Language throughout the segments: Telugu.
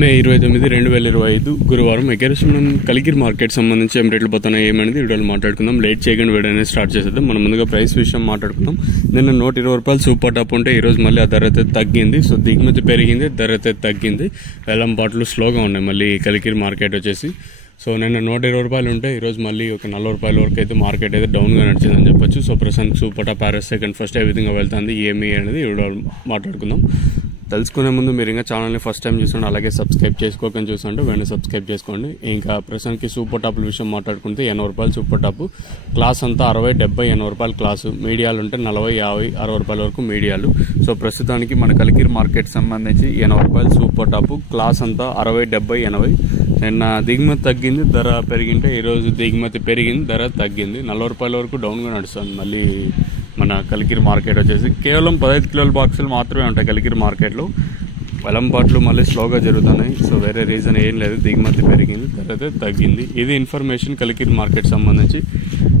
మే 29, 2025 గురువారం ఎకరేసి మనం కలికిరి మార్కెట్ సంబంధించి ఏం రేట్లు పోతున్నాయి ఏమనేది వీడియోలో మాట్లాడుకుందాం. లేట్ చేయకుండా వీడియో అనేది స్టార్ట్ చేసేద్దాం. మనం ముందుగా ప్రైస్ విషయం మాట్లాడుకుందాం. నిన్న 120 రూపాయలు సూపర్ టాప్ ఉంటే ఈరోజు మళ్ళీ ఆ ధర అయితే తగ్గింది. సో దిగుమతి పెరిగింది, ధర అయితే తగ్గింది. వేలం పాటలు స్లోగా ఉన్నాయి మళ్ళీ కలికిరి మార్కెట్ వచ్చేసి. సో నిన్న 120 రూపాయలు ఉంటే ఈరోజు మళ్ళీ ఒక 40 రూపాయల వరకు అయితే మార్కెట్ అయితే డౌన్గా నడిచిందని చెప్పొచ్చు. సో ప్రస్తుతానికి సూపర్ టాప్ ప్యారెస్ సెకండ్ ఫస్ట్ ఏ విధంగా వెళ్తుంది ఏమి అనేది వీడియో మాట్లాడుకుందాం. తెలుసుకునే ముందు మీరు ఇంకా ఛానల్ని ఫస్ట్ టైం చూస్తుంటే అలాగే సబ్స్క్రైబ్ చేసుకోకని చూస్తుంటే వెంటనే సబ్స్క్రైబ్ చేసుకోండి. ఇంకా ప్రస్తుతానికి సూపర్ టాప్ల విషయం మాట్లాడుకుంటే 80 రూపాయలు సూపర్ టాప్ క్లాస్ అంతా 60, 70, 80 రూపాయలు క్లాసు. మీడియాలు ఉంటే 40, 50, 60 రూపాయల వరకు మీడియాలు. సో ప్రస్తుతానికి మన కలికిరి మార్కెట్ సంబంధించి 80 రూపాయలు సూపర్ టాప్ క్లాస్ అంతా 60, 70, 80. నిన్న దిగుమతి తగ్గింది, ధర పెరిగింటే ఈరోజు దిగుమతి పెరిగింది, ధర తగ్గింది. 40 రూపాయల వరకు డౌన్గా నడుస్తుంది మళ్ళీ మన కలికిరి మార్కెట్ వచ్చేసి. కేవలం 15 కిలోల బాక్సులు మాత్రమే ఉంటాయి కలికిరి మార్కెట్లో. వెలంపాట్లు మళ్ళీ స్లోగా జరుగుతున్నాయి. సో వేరే రీజన్ ఏం లేదు, దిగుమతి పెరిగింది, ధర అయితే తగ్గింది. ఇది ఇన్ఫర్మేషన్ కలికిరి మార్కెట్ సంబంధించి.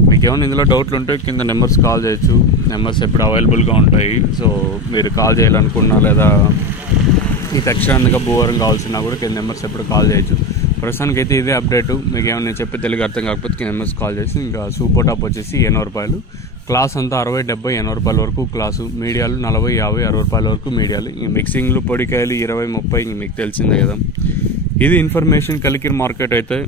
మీకు ఏమైనా ఇందులో డౌట్లు ఉంటే కింద నెంబర్స్ కాల్ చేయొచ్చు. నెంబర్స్ ఎప్పుడు అవైలబుల్గా ఉంటాయి. సో మీరు కాల్ చేయాలనుకున్నా లేదా ఈ తక్షణంగా భూవరం కావాల్సినా కూడా కింద నెంబర్స్ ఎప్పుడు కాల్ చేయొచ్చు. ప్రస్తుతానికి అయితే ఇదే అప్డేట్. మీకు ఏమైనా నేను చెప్పి తెలుగు అర్థం కాకపోతే కింద నెంబర్స్ కాల్ చేసి. ఇంకా సూపర్ టాప్ వచ్చేసి 80 రూపాయలు క్లాస్ అంతా 60, 70, 80 రూపాయల వరకు క్లాసు. మీడియాలు 40, 50, 60 రూపాయల వరకు మీడియాలు. ఇంక మిక్సింగ్లు పొడికాయలు 20, 30 ఇంక మీకు తెలిసిందే కదా. ఇది ఇన్ఫర్మేషన్ కలికిరి మార్కెట్ అయితే.